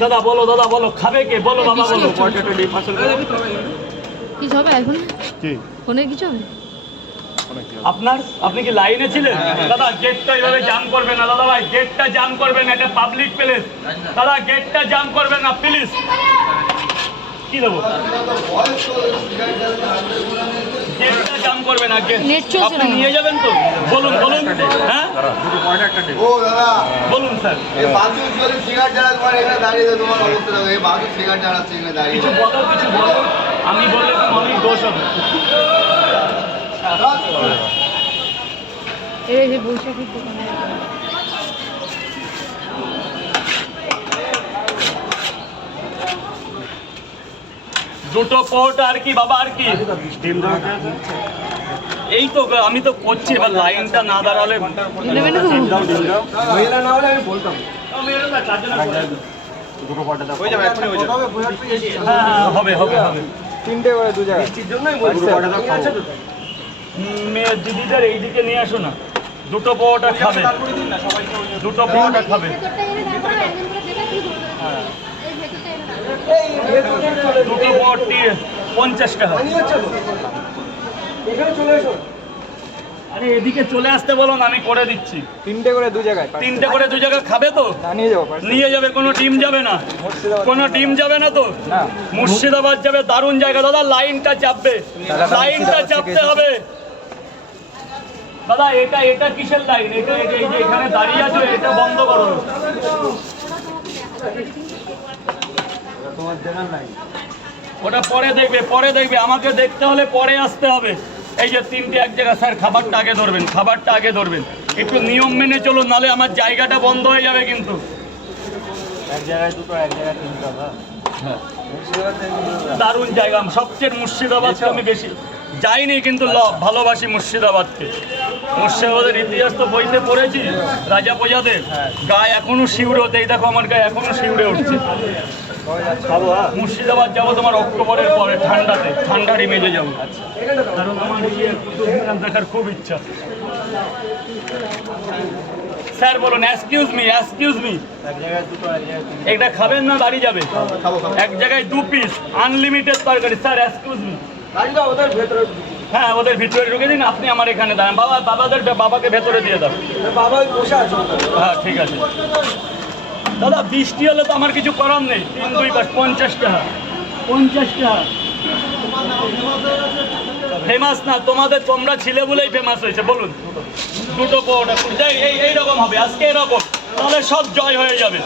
দাদা বলো, দাদা বলো, খাবে কে বলো, বাবা বলো। কিছু হবে এখন? ফোনে কিছু হবে? আপনার, আপনি কি লাইনে ছিলেন? দাদা গেটটা এইভাবে জাম করবে না দাদা ভাই, গেটটা জাম করবে না, এটা পাবলিক প্লেস দাদা, গেটটা জাম করবে না প্লিজ। কি দেবো? গেটটা জাম করবে না, আপনি নিয়ে যাবেন তো? বলুন বলুন। হ্যাঁ বলুন স্যার। কিছু বলো, কিছু বলো, আমি বললে তো অনেক দোষ হবে। এই যে বৈশাখীর দোকানে দুটো পোর্ট আর কি বাবা, আর কি এই তো আমি তো করছি, এবার লাইনটা না দাঁড়ালে হবে হবে হবে। তিনটে করে দু জায়গায় মেয়ে দিদিদের এইদিকে নিয়ে আসো না, দুটো পোটা খাবে, দুটো পোটা খাবে। দুটো পোট 50 টাকা। আরে এদিকে চলে আসতে বলুন, আমি করে দিচ্ছি। তিনটে করে দু জায়গায়, তিনটে করে দু জায়গায় খাবে তো? নিয়ে যাবো, নিয়ে যাবে, কোনো টিম যাবে না, কোনো টিম যাবে না তো? মুর্শিদাবাদ যাবে, দারুণ জায়গা দাদা, লাইনটা চাপবে, লাইনটা চাপতে হবে দাদা। এটা এটা কিসের লাইন? এটা এই যে এখানে দাঁড়িয়ে আছো, এটা বন্ধ করো। ওটা পরে দেখবে, পরে দেখবে, আমাকে দেখতে হলে পরে আসতে হবে। এই যে তিনটে এক জায়গা, স্যার খাবারটা আগে ধরবেন, খাবারটা আগে ধরবেন, একটু নিয়ম মেনে চলুন, নাহলে আমার জায়গাটা বন্ধ হয়ে যাবে কিন্তু। এক জায়গায় দুটো, এক জায়গায় তিনটা। হ্যাঁ দারুণ জায়গা, সবচেয়ে মুর্শিদাবাদকে আমি বেশি যাইনি কিন্তু ভালোবাসি মুর্শিদাবাদকে। মুর্শিদাবাদের ইতিহাস তো বইতে পড়েছি, রাজা প্রজাদের গায়ে এখনো শিউরে হতে, এই দেখো আমার গায়ে এখনো শিউরে উঠছে। মুর্শিদাবাদ যাবো তোমার অক্টোবরের পরে, ঠান্ডাতে, ঠান্ডার ইমেজে যাবো, কারণ আমার দেখার খুব ইচ্ছা। স্যার বলুন, এক্সকিউজ মি, এক্সকিউজ মি, এটা খাবেন না বাড়ি যাবে? এক জায়গায় 2 পিস আনলিমিটেড তরকারি। স্যার এক্সকিউজ মি, হ্যাঁ ওদের ভিতরে ঢুকে দিন, আপনি আমার এখানে দাঁড়ান। বাবাকে ভেতরে দিয়ে দাও। হ্যাঁ ঠিক আছে দাদা, বৃষ্টি হলে তো আমার কিছু করার নেই। 3 2 5 50 টাকা, 50 টাকা। ফেমাস না তোমাদের, তোমরা ছিলে বলেই ফেমাস হয়েছে। বলুন দুটো পোটা এইরকম হবে আজকে, এরকম তাহলে সব জয় হয়ে যাবে,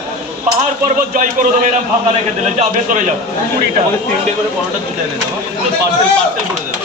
পাহাড় পর্বত জয় করে দেবে। এরকম ফাঁকা রেখে দিলে, যাও ভেতরে যাও। 20 টাকা 3টে করে পরোটা 2 এনে দাও, পার্সেল করে দেবো।